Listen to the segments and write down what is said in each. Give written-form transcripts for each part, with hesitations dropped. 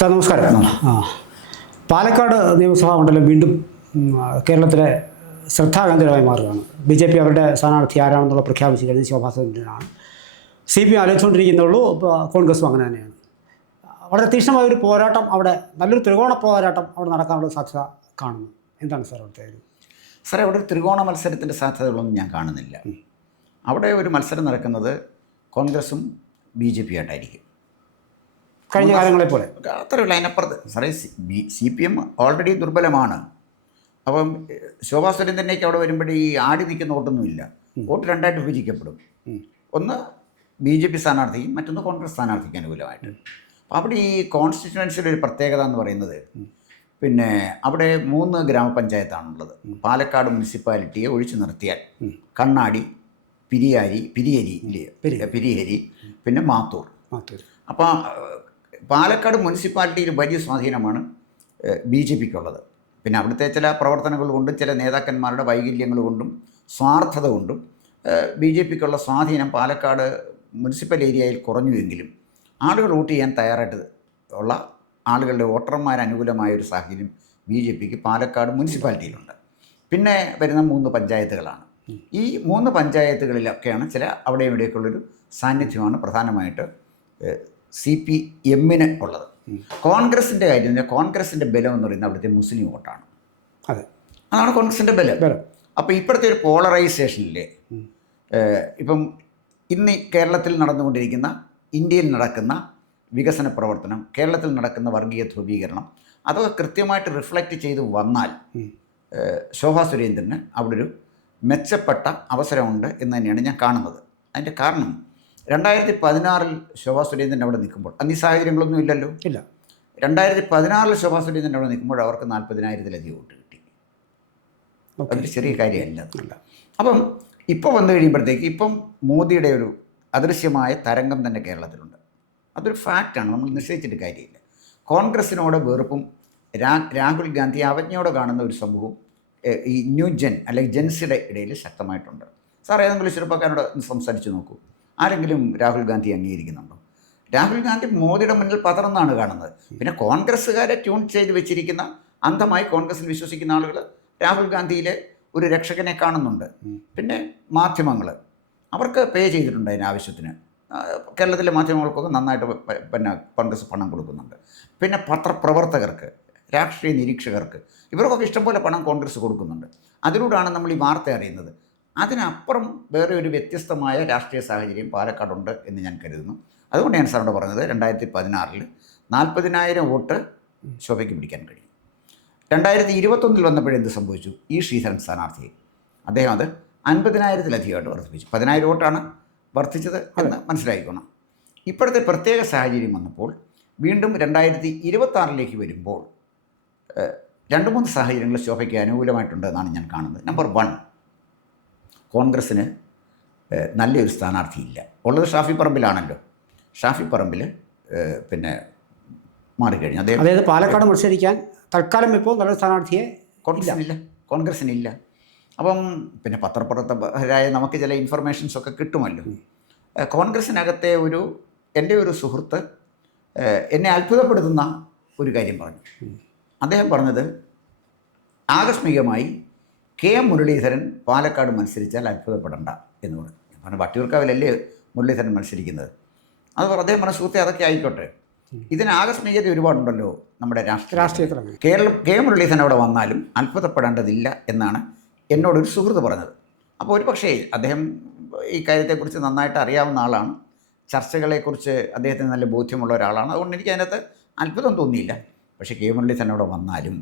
Sir നമസ്കാരം. പാലക്കാട് നിയമസഭാ മണ്ഡലം വീണ്ടും കേരളത്തിലെ ശ്രദ്ധാകേന്ദ്രമായി മാറുകയാണ്. BJP അവരുടെ സ്ഥാനാർത്ഥി ആരാണെന്നുള്ള പ്രഖ്യാപിച്ചു കഴിഞ്ഞ് ശോഭാ സുരേന്ദ്രനാണ്. CPM ആലോചിച്ചുകൊണ്ടിരിക്കുന്നുള്ളൂ, കോൺഗ്രസും അങ്ങനെ തന്നെയാണ്. വളരെ തീക്ഷ്ണമായ ഒരു പോരാട്ടം അവിടെ, നല്ലൊരു ത്രികോണ പോരാട്ടം അവിടെ നടക്കാനുള്ള സാധ്യത കാണുന്നു. എന്താണ് സാർ അവിടുത്തെ? സാറേ, അവിടെ ഒരു ത്രികോണ മത്സരത്തിൻ്റെ സാധ്യതകളൊന്നും ഞാൻ കാണുന്നില്ല. അവിടെ ഒരു മത്സരം നടക്കുന്നത് കോൺഗ്രസും BJP ആയിട്ടായിരിക്കും, കഴിഞ്ഞ കാലങ്ങളെ പോലെ. അത്രയുള്ള അതിനപ്പുറത്ത്. സാറേ, CPM ഓൾറെഡി ദുർബലമാണ്. അപ്പം ശോഭാ സുരേന്ദ്രനേക്ക് അവിടെ വരുമ്പോഴേ ഈ ആടി നിൽക്കുന്ന വോട്ടൊന്നുമില്ല. വോട്ട് രണ്ടായിട്ട് വിഭജിക്കപ്പെടും. ഒന്ന് BJP സ്ഥാനാർത്ഥിക്കും, മറ്റൊന്ന് കോൺഗ്രസ് സ്ഥാനാർത്ഥിക്ക് അനുകൂലമായിട്ട്. അപ്പോൾ അവിടെ ഈ കോൺസ്റ്റിറ്റ്യുവൻസിയുടെ ഒരു പ്രത്യേകത എന്ന് പറയുന്നത്, പിന്നെ അവിടെ 3 ഗ്രാമപഞ്ചായത്താണുള്ളത്. പാലക്കാട് മുനിസിപ്പാലിറ്റിയെ ഒഴിച്ചു നിർത്തിയാൽ കണ്ണാടി, പിരിയരി, പിന്നെ മാത്തൂർ. അപ്പോൾ പാലക്കാട് മുനിസിപ്പാലിറ്റിയിൽ വലിയ സ്വാധീനമാണ് BJPക്കുള്ളത്. പിന്നെ അവിടുത്തെ ചില പ്രവർത്തനങ്ങൾ കൊണ്ടും ചില നേതാക്കന്മാരുടെ വൈകല്യങ്ങൾ കൊണ്ടും സ്വാർത്ഥത കൊണ്ടും BJPക്കുള്ള സ്വാധീനം പാലക്കാട് മുനിസിപ്പൽ ഏരിയയിൽ കുറഞ്ഞുവെങ്കിലും ആളുകൾ വോട്ട് ചെയ്യാൻ തയ്യാറായിട്ട് ഉള്ള ആളുകളുടെ വോട്ടർമാരനുകൂലമായ ഒരു സാഹചര്യം BJPക്ക് പാലക്കാട് മുനിസിപ്പാലിറ്റിയിലുണ്ട്. പിന്നെ വരുന്ന 3 പഞ്ചായത്തുകളാണ്. ഈ 3 പഞ്ചായത്തുകളിലൊക്കെയാണ് ചില അവിടെ ഇവിടെയൊക്കെയുള്ളൊരു സാന്നിധ്യമാണ് പ്രധാനമായിട്ട് CPM-ന് ഉള്ളത്. കോൺഗ്രസിൻ്റെ കാര്യം, കോൺഗ്രസിൻ്റെ ബലം എന്ന് പറയുന്നത് അവിടുത്തെ മുസ്ലിം വോട്ടാണ്. അതാണ് കോൺഗ്രസിൻ്റെ ബലം. അപ്പോൾ ഇപ്പോഴത്തെ ഒരു പോളറൈസേഷനിൽ ഇപ്പം ഇന്ന് കേരളത്തിൽ നടന്നുകൊണ്ടിരിക്കുന്ന, ഇന്ത്യയിൽ നടക്കുന്ന വികസന പ്രവർത്തനം, കേരളത്തിൽ നടക്കുന്ന വർഗീയ ധ്രുവീകരണം, അതൊക്കെ കൃത്യമായിട്ട് റിഫ്ലക്റ്റ് ചെയ്ത് വന്നാൽ ശോഭാ സുരേന്ദ്രന് അവിടെ ഒരു മെച്ചപ്പെട്ട അവസരമുണ്ട് എന്ന് തന്നെയാണ് ഞാൻ കാണുന്നത്. അതിൻ്റെ കാരണം 2016 ശോഭാ സുരേന്ദ്രൻ അവിടെ നിൽക്കുമ്പോൾ, അന്ന് ഈ സാഹചര്യങ്ങളൊന്നും ഇല്ലല്ലോ. 2016 ശോഭാ സുരേന്ദ്രൻ അവിടെ നിൽക്കുമ്പോൾ അവർക്ക് 40,000-ലധികം വോട്ട് കിട്ടി. അതൊരു ചെറിയ കാര്യമല്ല. അപ്പം ഇപ്പോൾ വന്നു കഴിയുമ്പോഴത്തേക്ക് ഇപ്പം മോദിയുടെ ഒരു അദൃശ്യമായ തരംഗം തന്നെ കേരളത്തിലുണ്ട്. അതൊരു ഫാക്റ്റാണ്, നമ്മൾ നിശ്ചയിച്ചിട്ട് കാര്യമില്ല. കോൺഗ്രസിനോട് വെറുപ്പും രാഹുൽ ഗാന്ധി അവജ്ഞയോടെ കാണുന്ന ഒരു സമൂഹം ഈ ന്യൂജൻ അല്ലെങ്കിൽ ജെൻസിയുടെ ഇടയിൽ ശക്തമായിട്ടുണ്ട്. സാർ ഏതെങ്കിലും ചെറുപ്പക്കാരോട് സംസാരിച്ച് നോക്കൂ, ആരെങ്കിലും രാഹുൽ ഗാന്ധി അംഗീകരിക്കുന്നുണ്ടോ? രാഹുൽ ഗാന്ധി മോദിയുടെ മുന്നിൽ പതർന്നാണ് കാണുന്നത്. പിന്നെ കോൺഗ്രസ്സുകാരെ ട്യൂൺ ചെയ്ത് വെച്ചിരിക്കുന്ന, അന്ധമായി കോൺഗ്രസ്സിൽ വിശ്വസിക്കുന്ന ആളുകൾ രാഹുൽ ഗാന്ധിയിലെ ഒരു രക്ഷകനെ കാണുന്നുണ്ട്. പിന്നെ മാധ്യമങ്ങൾ അവർക്ക് പേ ചെയ്തിട്ടുണ്ട് അതിനാവശ്യത്തിന്. കേരളത്തിലെ മാധ്യമങ്ങൾക്കൊക്കെ നന്നായിട്ട് പിന്നെ കോൺഗ്രസ് പണം കൊടുക്കുന്നുണ്ട്. പിന്നെ പത്രപ്രവർത്തകർക്ക്, രാഷ്ട്രീയ നിരീക്ഷകർക്ക്, ഇവർക്കൊക്കെ ഇഷ്ടംപോലെ പണം കോൺഗ്രസ് കൊടുക്കുന്നുണ്ട്. അതിലൂടെയാണ് നമ്മൾ ഈ വാർത്ത അറിയുന്നത്. അതിനപ്പുറം വേറെ ഒരു വ്യത്യസ്തമായ രാഷ്ട്രീയ സാഹചര്യം പാലക്കാടുണ്ട് എന്ന് ഞാൻ കരുതുന്നു. അതുകൊണ്ട് ഞാൻ സാറിനോട് പറഞ്ഞത് 2016 40,000 വോട്ട് ശോഭയ്ക്ക് പിടിക്കാൻ കഴിയും. 2021 വന്നപ്പോഴെന്ത് സംഭവിച്ചു? ഈ ശ്രീധരൻ സ്ഥാനാർത്ഥി അദ്ദേഹം അത് 50,000-ലധികമായിട്ട് വർദ്ധിപ്പിച്ചു. 10,000 വോട്ടാണ് വർദ്ധിച്ചത് എന്ന് മനസ്സിലാക്കണം. ഇപ്പോഴത്തെ പ്രത്യേക സാഹചര്യം വന്നപ്പോൾ വീണ്ടും 2026 വരുമ്പോൾ 2-3 സാഹചര്യങ്ങൾ ശോഭയ്ക്ക് അനുകൂലമായിട്ടുണ്ട് എന്നാണ് ഞാൻ കാണുന്നത്. നമ്പർ 1, കോൺഗ്രസ്സിന് നല്ലൊരു സ്ഥാനാർത്ഥിയില്ല. ഉള്ളത് ഷാഫി പറമ്പിലാണല്ലോ. ഷാഫി പറമ്പിൽ പിന്നെ മാറിക്കഴിഞ്ഞു. അതായത് പാലക്കാട് മത്സരിക്കാൻ തൽക്കാലം ഇപ്പോൾ നല്ല സ്ഥാനാർത്ഥിയെ കോൺഗ്രസ്സിനില്ല. അപ്പം പിന്നെ പത്രപ്രവർത്തകരായ നമുക്ക് ചില ഇൻഫർമേഷൻസൊക്കെ കിട്ടുമല്ലോ. കോൺഗ്രസ്സിനകത്തെ എൻ്റെ ഒരു സുഹൃത്ത് എന്നെ അത്ഭുതപ്പെടുത്തുന്ന ഒരു കാര്യം പറഞ്ഞു. അദ്ദേഹം പറഞ്ഞത്, ആകസ്മികമായി മുരളീധരൻ പാലക്കാട് മത്സരിച്ചാൽ അത്ഭുതപ്പെടണ്ട എന്ന് പറഞ്ഞു. കാരണം വട്ടിയൂർക്കാവിലല്ലേ മുരളീധരൻ മത്സരിക്കുന്നത്. അത് അദ്ദേഹം പറഞ്ഞ സുഹൃത്തെ, അതൊക്കെ ആയിക്കോട്ടെ, ഇതിന് ആകസ്മികത ഒരുപാടുണ്ടല്ലോ നമ്മുടെ രാഷ്ട്രീയത്തിൽ. മുരളീധരൻ അവിടെ വന്നാലും അത്ഭുതപ്പെടേണ്ടതില്ല എന്നാണ് എന്നോടൊരു സുഹൃത്ത് പറഞ്ഞത്. അപ്പോൾ ഒരു പക്ഷേ അദ്ദേഹം ഈ കാര്യത്തെക്കുറിച്ച് നന്നായിട്ട് അറിയാവുന്ന ആളാണ്, ചർച്ചകളെക്കുറിച്ച് അദ്ദേഹത്തിന് നല്ല ബോധ്യമുള്ള ഒരാളാണ്. അതുകൊണ്ട് എനിക്ക് അതിനകത്ത് അത്ഭുതം തോന്നിയില്ല. പക്ഷേ മുരളീധരൻ അവിടെ വന്നാലും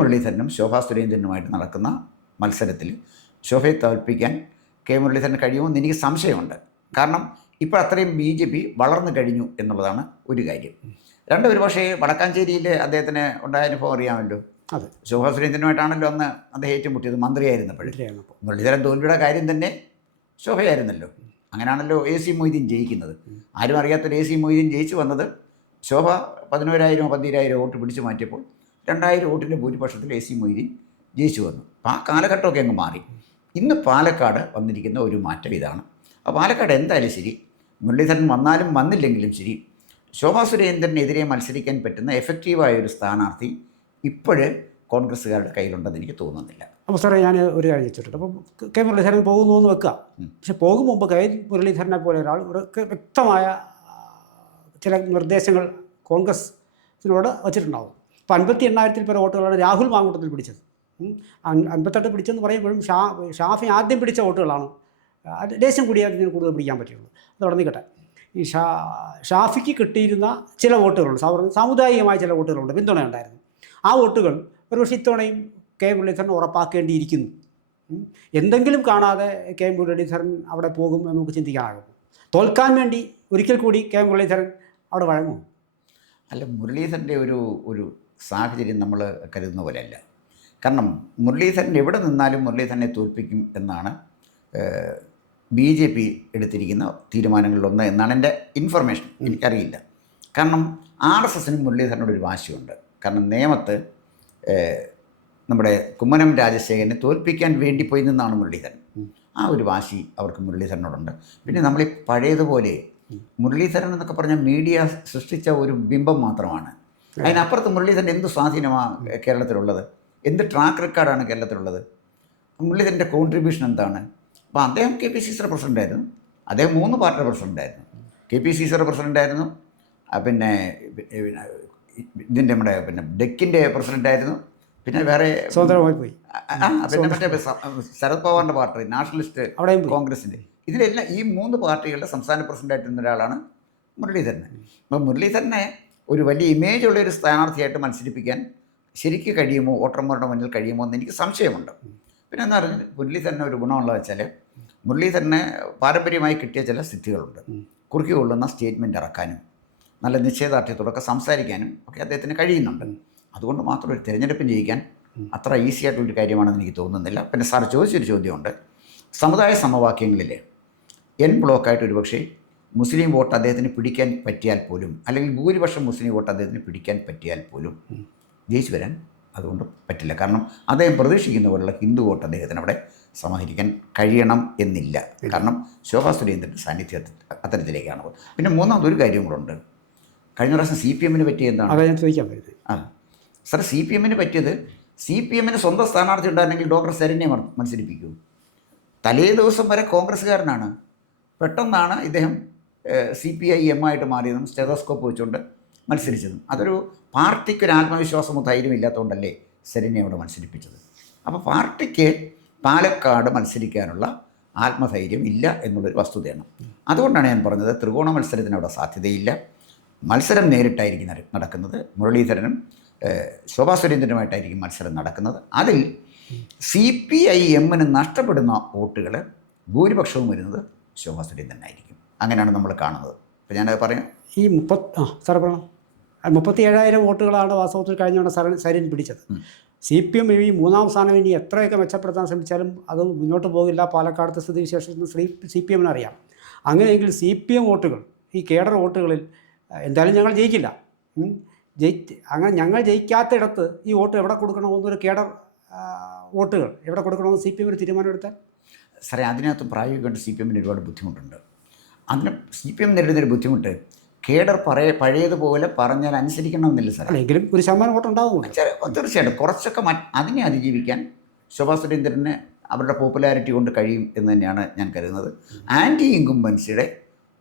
മുരളീധരനും ശോഭാ സുരേന്ദ്രനുമായിട്ട് നടക്കുന്ന മത്സരത്തിൽ ശോഭയെ തോൽപ്പിക്കാൻ മുരളീധരന് കഴിയുമെന്ന് എനിക്ക് സംശയമുണ്ട്. കാരണം ഇപ്പോൾ അത്രയും BJP വളർന്നു കഴിഞ്ഞു എന്നുള്ളതാണ് ഒരു കാര്യം. ഒരു പക്ഷേ വടക്കാഞ്ചേരിയിൽ അദ്ദേഹത്തിന് ഉണ്ടായ അനുഭവം അറിയാമല്ലോ. ശോഭാ സുരേന്ദ്രനുമായിട്ടാണല്ലോ അന്ന് അദ്ദേഹം ഏറ്റുമുട്ടിയത് മന്ത്രിയായിരുന്നപ്പോൾ. മുരളീധരൻ തോൽവിയുടെ കാര്യം തന്നെ ശോഭയായിരുന്നല്ലോ. അങ്ങനെയാണല്ലോ AC മൊയ്തീൻ ജയിക്കുന്നത്. ആരും അറിയാത്തൊരു AC മൊയ്തീൻ ജയിച്ചു വന്നത് ശോഭ 11,000-12,000 വോട്ട് പിടിച്ചു മാറ്റിയപ്പോൾ 2,000 വോട്ടിൻ്റെ ഭൂരിപക്ഷത്തിൽ AC മൊയ്തീൻ ജയിച്ചു വന്നു. അപ്പോൾ ആ കാലഘട്ടമൊക്കെ അങ്ങ് മാറി. ഇന്ന് പാലക്കാട് വന്നിരിക്കുന്ന ഒരു മാറ്റം ഇതാണ്. അപ്പോൾ പാലക്കാട് എന്തായാലും ശരി, മുരളീധരൻ വന്നാലും വന്നില്ലെങ്കിലും ശരി, ശോഭാ സുരേന്ദ്രനെതിരെ മത്സരിക്കാൻ പറ്റുന്ന എഫക്റ്റീവായ ഒരു സ്ഥാനാർത്ഥി ഇപ്പോഴ് കോൺഗ്രസ്സുകാരുടെ കയ്യിലുണ്ടെന്ന് എനിക്ക് തോന്നുന്നില്ല. അപ്പോൾ സാറേ ഞാൻ ഒരു കാര്യം ചോദിച്ചിട്ടുണ്ട്. അപ്പം കെ മുരളീധരൻ പോകുന്നു എന്ന് വെക്കുക. പക്ഷെ പോകും മുമ്പ് കെ മുരളീധരനെ പോലെ ഒരാൾ ഒരു വ്യക്തമായ ചില നിർദ്ദേശങ്ങൾ കോൺഗ്രസിനോട് വച്ചിട്ടുണ്ടാവും. ഇപ്പോൾ 58,000 പേർ വോട്ടുകളാണ് രാഹുൽ മാങ്കൂട്ടത്തിൽ പിടിച്ചത്. 58 പിടിച്ചെന്ന് പറയുമ്പോഴും ഷാഫി ആദ്യം പിടിച്ച വോട്ടുകളാണ്. ദേശം കൂടിയാൽ ഇതിന് കൂടുതൽ പിടിക്കാൻ പറ്റുള്ളൂ. അതവിടെ നിൽക്കട്ടെ. ഈ ഷാഫിക്ക് കിട്ടിയിരുന്ന ചില വോട്ടുകളുണ്ട്, സാമുദായികമായ ചില വോട്ടുകളുണ്ട്, പിന്തുണയുണ്ടായിരുന്നു. ആ വോട്ടുകൾ ഒരുപക്ഷെ ഇത്തവണയും കെ മുരളീധരൻ ഉറപ്പാക്കേണ്ടിയിരിക്കുന്നു. എന്തെങ്കിലും കാണാതെ കെ മുരളീധരൻ അവിടെ പോകും എന്ന് നമുക്ക് ചിന്തിക്കാനാകും. തോൽക്കാൻ വേണ്ടി ഒരിക്കൽ കൂടി കെ മുരളീധരൻ അവിടെ വഴങ്ങും. അല്ല, മുരളീധരൻ്റെ ഒരു സാഹചര്യം നമ്മൾ കരുതുന്ന പോലെയല്ല. കാരണം മുരളീധരൻ എവിടെ നിന്നാലും മുരളീധരനെ തോൽപ്പിക്കും എന്നാണ് BJP എടുത്തിരിക്കുന്ന തീരുമാനങ്ങളിലൊന്ന് എന്നാണ് എൻ്റെ ഇൻഫർമേഷൻ. എനിക്കറിയില്ല. കാരണം RSSനും മുരളീധരനോടൊരു വാശിയുണ്ട്. കാരണം നേമത്ത് നമ്മുടെ കുമ്മനം രാജശേഖരനെ തോൽപ്പിക്കാൻ വേണ്ടി പോയി നിന്നാണ് മുരളീധരൻ. ആ ഒരു വാശി അവർക്ക് മുരളീധരനോടുണ്ട്. പിന്നെ നമ്മൾ പഴയതുപോലെ മുരളീധരൻ എന്നൊക്കെ പറഞ്ഞാൽ മീഡിയ സൃഷ്ടിച്ച ഒരു ബിംബം മാത്രമാണ്. അതിനപ്പുറത്ത് മുരളീധരൻ എന്ത് സ്വാധീനമാണ് കേരളത്തിലുള്ളത്, എന്ത് ട്രാക്ക് റെക്കോർഡാണ് കേരളത്തിലുള്ളത്, മുരളീധരൻ്റെ കോൺട്രിബ്യൂഷൻ എന്താണ്? അപ്പോൾ അദ്ദേഹം KPCCയുടെ പ്രസിഡൻ്റായിരുന്നു. അദ്ദേഹം 3 പാർട്ടിയുടെ പ്രസിഡൻ്റായിരുന്നു. KPCCയുടെ പ്രസിഡൻ്റായിരുന്നു, പിന്നെ ഇതിൻ്റെ നമ്മുടെ ഡെക്കിൻ്റെ പ്രസിഡൻ്റായിരുന്നു, പിന്നെ വേറെ സ്വതന്ത്രമായി പോയി. പിന്നെ മറ്റേ ശരത് പവാറിൻ്റെ പാർട്ടി നാഷണലിസ്റ്റ് കോൺഗ്രസിൻ്റെ, ഇതിലെല്ലാം ഈ 3 പാർട്ടികളുടെ സംസ്ഥാന പ്രസിഡൻ്റായിട്ടിരുന്ന ഒരാളാണ് മുരളീധരൻ. അപ്പോൾ മുരളീധരനെ ഒരു വലിയ ഇമേജുള്ളൊരു സ്ഥാനാർത്ഥിയായിട്ട് മത്സരിപ്പിക്കാൻ ശരിക്ക് കഴിയുമോ, വോട്ടർമാരുടെ മുന്നിൽ കഴിയുമോ എന്ന് എനിക്ക് സംശയമുണ്ട്. പിന്നെ എന്താ പറഞ്ഞാൽ മുരളീധരന് ഒരു ഗുണമുള്ളത് വെച്ചാൽ മുരളീധരന് പാരമ്പര്യമായി കിട്ടിയ ചില സിദ്ധികളുണ്ട്. കുറുക്കി കൊള്ളുന്ന സ്റ്റേറ്റ്മെൻറ്റ് ഇറക്കാനും നല്ല നിശ്ചയദാർഢ്യത്തോടൊക്കെ സംസാരിക്കാനും ഒക്കെ അദ്ദേഹത്തിന് കഴിയുന്നുണ്ട്. അതുകൊണ്ട് മാത്രം ഒരു തിരഞ്ഞെടുപ്പിന് ജയിക്കാൻ അത്ര ഈസി ആയിട്ടുള്ളൊരു കാര്യമാണെന്ന് എനിക്ക് തോന്നുന്നില്ല. പിന്നെ സാർ ചോദിച്ചൊരു ചോദ്യമുണ്ട്. സമുദായ സമവാക്യങ്ങളിൽ N ബ്ലോക്കായിട്ട് ഒരുപക്ഷെ മുസ്ലിം വോട്ട് അദ്ദേഹത്തിന് പിടിക്കാൻ പറ്റിയാൽ പോലും, അല്ലെങ്കിൽ ഭൂരിപക്ഷം മുസ്ലിം വോട്ട് അദ്ദേഹത്തിന് പിടിക്കാൻ പറ്റിയാൽ പോലും ജയിച്ചു വരാൻ അതുകൊണ്ട് പറ്റില്ല. കാരണം അദ്ദേഹം പ്രതീക്ഷിക്കുന്ന പോലുള്ള ഹിന്ദു വോട്ട് അദ്ദേഹത്തിന് അവിടെ സമാഹരിക്കാൻ കഴിയണം എന്നില്ല. കാരണം ശോഭാ സുരേന്ദ്രൻ്റെ സാന്നിധ്യം അത്തരത്തിലേക്കാണ്. പിന്നെ മൂന്നാമതൊരു കാര്യം കൂടെ ഉണ്ട്. കഴിഞ്ഞ പ്രാവശ്യം CPMന് പറ്റിയ എന്താണ്? സാർ, CPMന് പറ്റിയത് CPMന് സ്വന്തം സ്ഥാനാർത്ഥി ഉണ്ടായിരുന്നെങ്കിൽ ഡോക്ടർ ശരണ്യെ മത്സരിപ്പിക്കൂ. തലേ ദിവസം വരെ കോൺഗ്രസ്സുകാരനാണ്. പെട്ടെന്നാണ് ഇദ്ദേഹം CPIM ആയിട്ട് മാറിയതും സ്റ്റെതോസ്കോപ്പ് വെച്ചുകൊണ്ട് മത്സരിച്ചതും. അതൊരു പാർട്ടിക്കൊരു ആത്മവിശ്വാസമോ ധൈര്യം ഇല്ലാത്തതുകൊണ്ടല്ലേ ശരണ്യെ അവിടെ മത്സരിപ്പിച്ചത്. അപ്പോൾ പാർട്ടിക്ക് പാലക്കാട് മത്സരിക്കാനുള്ള ആത്മധൈര്യം ഇല്ല എന്നുള്ളൊരു വസ്തുതയാണ്. അതുകൊണ്ടാണ് ഞാൻ പറഞ്ഞത് ത്രികോണ മത്സരത്തിന് അവിടെ സാധ്യതയില്ല. മത്സരം നേരിട്ടായിരിക്കും നടക്കുന്നത്. മുരളീധരനും ശോഭാ സുരേന്ദ്രനുമായിട്ടായിരിക്കും മത്സരം നടക്കുന്നത്. അതിൽ CPIMന് നഷ്ടപ്പെടുന്ന വോട്ടുകൾ ഭൂരിപക്ഷവും വരുന്നത് ശോഭാ സുരേന്ദ്രനായിരിക്കും. അങ്ങനെയാണ് നമ്മൾ കാണുന്നത്. അപ്പോൾ ഞാനത് പറയാം. ഈ 37,000 വോട്ടുകളാണ് വാസ്തവത്തിൽ കഴിഞ്ഞ സരിൻ പിടിച്ചത്. CPM ഈ 3ാം സ്ഥാനം ഇനി എത്രയൊക്കെ മെച്ചപ്പെടുത്താൻ ശ്രമിച്ചാലും അത് മുന്നോട്ട് പോകില്ല. പാലക്കാടത്തെ സ്ഥിതിവിശേഷത്തിന് CPMന് അറിയാം. അങ്ങനെയെങ്കിൽ CPM വോട്ടുകൾ, ഈ കേഡർ വോട്ടുകളിൽ എന്തായാലും ഞങ്ങൾ ജയിക്കില്ല. അങ്ങനെ ഞങ്ങൾ ജയിക്കാത്തയിടത്ത് ഈ വോട്ട് എവിടെ കൊടുക്കണമെന്നൊരു കേഡർ വോട്ടുകൾ എവിടെ കൊടുക്കണമെന്ന് CPM ഒരു തീരുമാനമെടുത്താൽ? സാറേ, അതിനകത്ത് പ്രായോഗികമായിട്ട് CPMന് ഒരുപാട് ബുദ്ധിമുട്ടുണ്ട്. അതിന് CPM നേരിടുന്നൊരു ബുദ്ധിമുട്ട് കേഡർ പഴയതുപോലെ പറഞ്ഞാൽ അനുസരിക്കണമെന്നില്ല സാർ. എങ്കിലും ഒരു ശതമാനം വോട്ടുണ്ടാവും. തീർച്ചയായിട്ടും കുറച്ചൊക്കെ അതിനെ അതിജീവിക്കാൻ ശോഭാ സുരേന്ദ്രന് അവരുടെ പോപ്പുലാരിറ്റി കൊണ്ട് കഴിയും എന്ന് തന്നെയാണ് ഞാൻ കരുതുന്നത്. ആൻറ്റി ഇൻകുംബൻസിയുടെ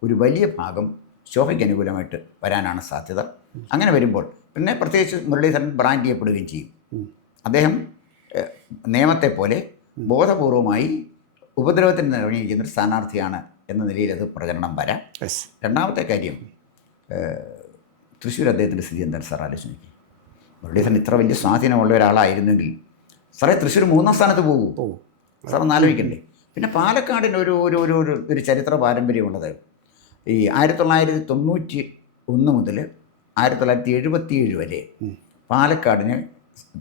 ഒരു വലിയ ഭാഗം ശോഭയ്ക്ക് അനുകൂലമായിട്ട് വരാനാണ് സാധ്യത. അങ്ങനെ വരുമ്പോൾ പിന്നെ പ്രത്യേകിച്ച് മുരളീധരൻ ബ്രാൻഡ് ചെയ്യപ്പെടുകയും ചെയ്യും. അദ്ദേഹം നിയമത്തെ പോലെ ബോധപൂർവമായി ഉപദ്രവത്തിന് ഇറങ്ങിയിരിക്കുന്നൊരു സ്ഥാനാർത്ഥിയാണ് എന്ന നിലയിൽ അത് പ്രചരണം വരാം. രണ്ടാമത്തെ കാര്യം, തൃശ്ശൂർ അദ്ദേഹത്തിൻ്റെ സ്ഥിതി എന്താണ് സാർ ആലോചിക്കുക? മുരളീധരൻ ഇത്ര വലിയ സ്വാധീനമുള്ള ഒരാളായിരുന്നെങ്കിൽ സാറേ തൃശ്ശൂർ 3ാം സ്ഥാനത്ത് പോകും. സാർ ഒന്ന് ആലോചിക്കണ്ടേ? പിന്നെ പാലക്കാടിന് ഒരു ചരിത്ര പാരമ്പര്യമുള്ളത് ഈ 1991 മുതൽ 1977 വരെ പാലക്കാടിനെ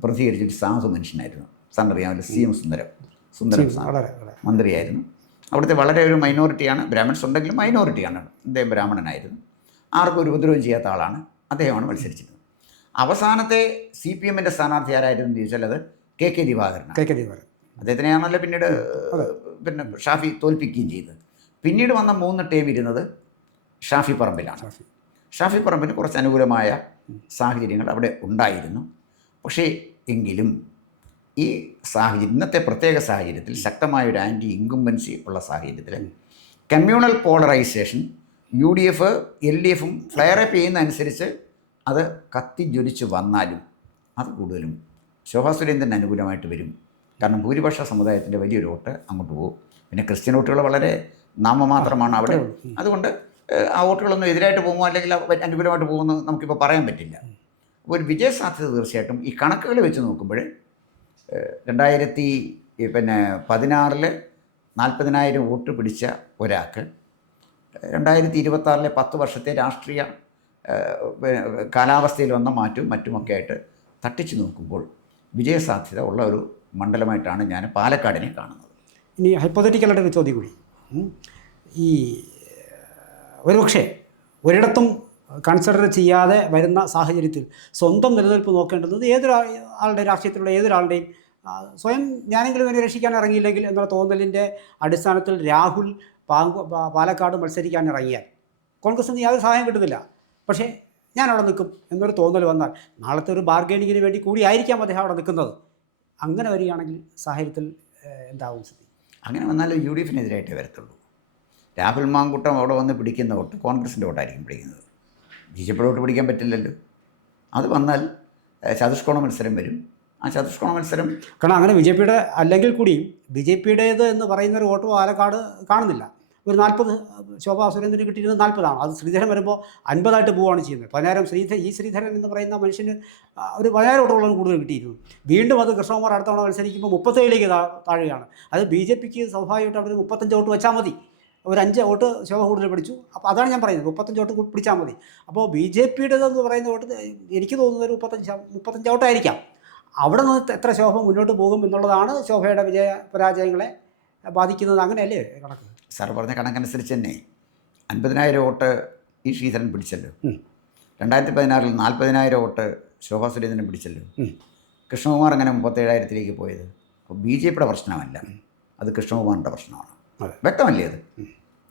പ്രതികരിച്ചൊരു സാധു മനുഷ്യനായിരുന്നു. സാറിനറിയാമല്ലോ, CM സുന്ദരം മന്ത്രിയായിരുന്നു. അവിടുത്തെ വളരെ ഒരു മൈനോറിറ്റിയാണ്, ബ്രാഹ്മൺസ് ഉണ്ടെങ്കിലും മൈനോറിറ്റിയാണ്. അദ്ദേഹം ബ്രാഹ്മണനായിരുന്നു. ആർക്കും ഒരു ഉപദ്രവം ചെയ്യാത്ത ആളാണ്. അദ്ദേഹമാണ് മത്സരിച്ചിരുന്നത്. അവസാനത്തെ CPMൻ്റെ സ്ഥാനാർത്ഥി ആരായിരുന്നു എന്ന് ചോദിച്ചാൽ അത് KK ദിവാകരനാണ്. അദ്ദേഹത്തിനെയാണല്ലോ പിന്നീട് ഷാഫി തോൽപ്പിക്കുകയും ചെയ്തത്. പിന്നീട് വന്ന 3 ടേം ഇരുന്നത് ഷാഫി പറമ്പിലാണ്. ഷാഫി പറമ്പിന് കുറച്ച് അനുകൂലമായ സാഹചര്യങ്ങൾ അവിടെ ഉണ്ടായിരുന്നു. പക്ഷേ എങ്കിലും ഈ സാഹചര്യം, ഇന്നത്തെ പ്രത്യേക സാഹചര്യത്തിൽ, ശക്തമായൊരു ആൻറ്റി ഇൻകുംബൻസി ഉള്ള സാഹചര്യത്തിൽ communal polarisation UDF LDF flare up ചെയ്യുന്ന അനുസരിച്ച് അത് കത്തിജ്വലിച്ച് വന്നാലും അത് കൂടുതലും ശോഭാ സുരേന്ദ്രന് അനുകൂലമായിട്ട് വരും. കാരണം ഭൂരിപക്ഷ സമുദായത്തിൻ്റെ വലിയൊരു വോട്ട് അങ്ങോട്ട് പോകും. പിന്നെ ക്രിസ്ത്യൻ വോട്ടുകൾ വളരെ നാമമാത്രമാണ് അവിടെ. അതുകൊണ്ട് ആ വോട്ടുകളൊന്നും എതിരായിട്ട് പോകുമോ അല്ലെങ്കിൽ അനുകൂലമായിട്ട് പോകുമെന്ന് നമുക്കിപ്പോൾ പറയാൻ പറ്റില്ല. അപ്പോൾ ഒരു വിജയസാധ്യത തീർച്ചയായിട്ടും ഈ കണക്കുകൾ വെച്ച് നോക്കുമ്പോൾ 2016 40,000 വോട്ട് പിടിച്ച ഒരാൾക്ക് 2026 10 വർഷത്തെ രാഷ്ട്രീയ കാലാവസ്ഥയിൽ വന്ന മാറ്റവും മറ്റുമൊക്കെ ആയിട്ട് തട്ടിച്ചു നോക്കുമ്പോൾ വിജയസാധ്യത ഉള്ള ഒരു മണ്ഡലമായിട്ടാണ് ഞാൻ പാലക്കാടിനെ കാണുന്നത്. ഇനി ഹൈപ്പോത്തറ്റിക്കലായിട്ട് ഒരു ചോദ്യം കൂടി. ഈ ഒരുപക്ഷെ ഒരിടത്തും കൺസിഡർ ചെയ്യാതെ വരുന്ന സാഹചര്യത്തിൽ സ്വന്തം നിലനിൽപ്പ് നോക്കേണ്ടുന്നത് ആളുടെ രാഷ്ട്രീയത്തിലുള്ള ഏതൊരാളുടെയും സ്വയം ഞാനെങ്കിലും എന്നെ രക്ഷിക്കാൻ ഇറങ്ങിയില്ലെങ്കിൽ എന്നുള്ള തോന്നലിൻ്റെ അടിസ്ഥാനത്തിൽ രാഹുൽ പാലക്കാട് മത്സരിക്കാൻ ഇറങ്ങിയാൽ കോൺഗ്രസിന് യാതൊരു സഹായം കിട്ടുന്നില്ല. പക്ഷേ ഞാൻ അവിടെ നിൽക്കും എന്നൊരു തോന്നൽ വന്നാൽ നാളത്തെ ഒരു ബാർഗൈനിങ്ങിന് വേണ്ടി കൂടിയായിരിക്കാം അദ്ദേഹം അവിടെ നിൽക്കുന്നത്. അങ്ങനെ വരികയാണെങ്കിൽ സാഹചര്യത്തിൽ എന്താവും സ്ഥിതി? അങ്ങനെ വന്നാൽ UDFിനെതിരായിട്ടേ വരത്തുള്ളൂ. രാഹുൽ മാങ്കൂട്ടം അവിടെ വന്ന് പിടിക്കുന്ന വോട്ട് കോൺഗ്രസിൻ്റെ വോട്ടായിരിക്കും പിടിക്കുന്നത്. BJP വോട്ട് പിടിക്കാൻ പറ്റില്ലല്ലോ. അത് വന്നാൽ ചതുഷ്കോണ മത്സരം വരും. ആ ചതുഷ്കോണ മത്സരം കാരണം അങ്ങനെ BJPയുടെ അല്ലെങ്കിൽ കൂടിയും BJPയുടേത് എന്ന് പറയുന്നൊരു വോട്ട് പാലക്കാട് കാണുന്നില്ല. ഒരു 40 ശോഭാ സുരേന്ദ്രന് കിട്ടിയിരുന്നത് 40 അത് ശ്രീധരൻ വരുമ്പോൾ 50 പോവുകയാണ് ചെയ്യുന്നത്. 10,000 ശ്രീധരൻ എന്ന് പറയുന്ന മനുഷ്യന് ഒരു 10,000 വോട്ടുകളാണ് കൂടുതൽ കിട്ടിയിരുന്നു. വീണ്ടും അത് കൃഷ്ണകുമാർ അടുത്ത തവണ മത്സരിക്കുമ്പോൾ 37 താഴുകയാണ്. അത് BJPക്ക് സ്വാഭാവികമായിട്ട് അവർ 35 വോട്ട് വെച്ചാൽ മതി. ഒരു 5 വോട്ട് ശോഭ കൂടുതൽ പിടിച്ചു. അപ്പോൾ അതാണ് ഞാൻ പറയുന്നത്, 35 വോട്ട് പിടിച്ചാൽ മതി. അപ്പോൾ BJPയുടേതെന്ന് പറയുന്ന വോട്ട് എനിക്ക് തോന്നുന്നത് ഒരു 35 വോട്ടായിരിക്കാം. അവിടെ നിന്ന് എത്ര ശോഭ മുന്നോട്ട് പോകും എന്നുള്ളതാണ് ശോഭയുടെ പരാജയങ്ങളെ ബാധിക്കുന്നത്. അങ്ങനെയല്ലേ കണക്ക്? സാർ പറഞ്ഞ കണക്കനുസരിച്ച് തന്നെ 50,000 വോട്ട് ഈ ശ്രീധരൻ പിടിച്ചല്ലോ. 2016 40,000 വോട്ട് ശോഭാ സുരേന്ദ്രൻ പിടിച്ചല്ലോ. കൃഷ്ണകുമാർ അങ്ങനെ 37,000 പോയത്. അപ്പോൾ BJPയുടെ പ്രശ്നമല്ല, അത് കൃഷ്ണകുമാറിൻ്റെ പ്രശ്നമാണ്. വ്യക്തമല്ലേ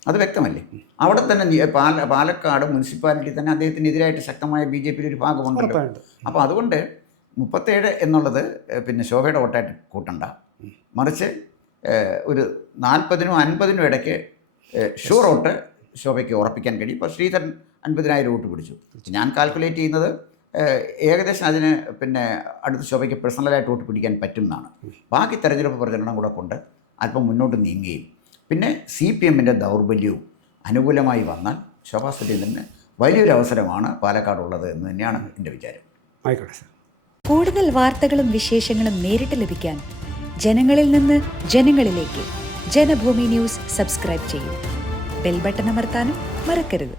അത് വ്യക്തമല്ലേ? അവിടെ തന്നെ പാലക്കാട് മുനിസിപ്പാലിറ്റി തന്നെ അദ്ദേഹത്തിനെതിരായിട്ട് ശക്തമായ BJPയുടെ ഒരു ഭാഗമുണ്ടല്ലോ. അപ്പോൾ അതുകൊണ്ട് 37 എന്നുള്ളത് പിന്നെ ശോഭയുടെ വോട്ടായിട്ട് കൂട്ടണ്ട, മറിച്ച് ഒരു 40-നും 50-നും ഇടയ്ക്ക് ഷുവർ വോട്ട് ശോഭയ്ക്ക് ഉറപ്പിക്കാൻ കഴിയും. ഇപ്പോൾ ശ്രീധരൻ 50,000 വോട്ട് പിടിച്ചു. ഞാൻ കാൽക്കുലേറ്റ് ചെയ്യുന്നത് ഏകദേശം അതിന് പിന്നെ അടുത്ത ശോഭയ്ക്ക് പേഴ്സണലായിട്ട് വോട്ട് പിടിക്കാൻ പറ്റും എന്നാണ്. ബാക്കി തെരഞ്ഞെടുപ്പ് പ്രചരണം കൂടെ കൊണ്ട് അല്പം മുന്നോട്ട് നീങ്ങുകയും പിന്നെ CPMൻ്റെ ദൗർബല്യവും അനുകൂലമായി വന്നാൽ ശോഭാ സുരേന്ദ്രന് വലിയൊരു അവസരമാണ് പാലക്കാടുള്ളത് എന്ന് തന്നെയാണ് എൻ്റെ വിചാരം. ആയിക്കോട്ടെ സാർ. കൂടുതൽ വാർത്തകളും വിശേഷങ്ങളും നേരിട്ട് ലഭിക്കാൻ ജനങ്ങളിൽ നിന്ന് ജനങ്ങളിലേക്ക് ജനഭൂമി ന്യൂസ് സബ്സ്ക്രൈബ് ചെയ്യൂ. ബെൽ ബട്ടൺ അമർത്താനും മറക്കരുത്.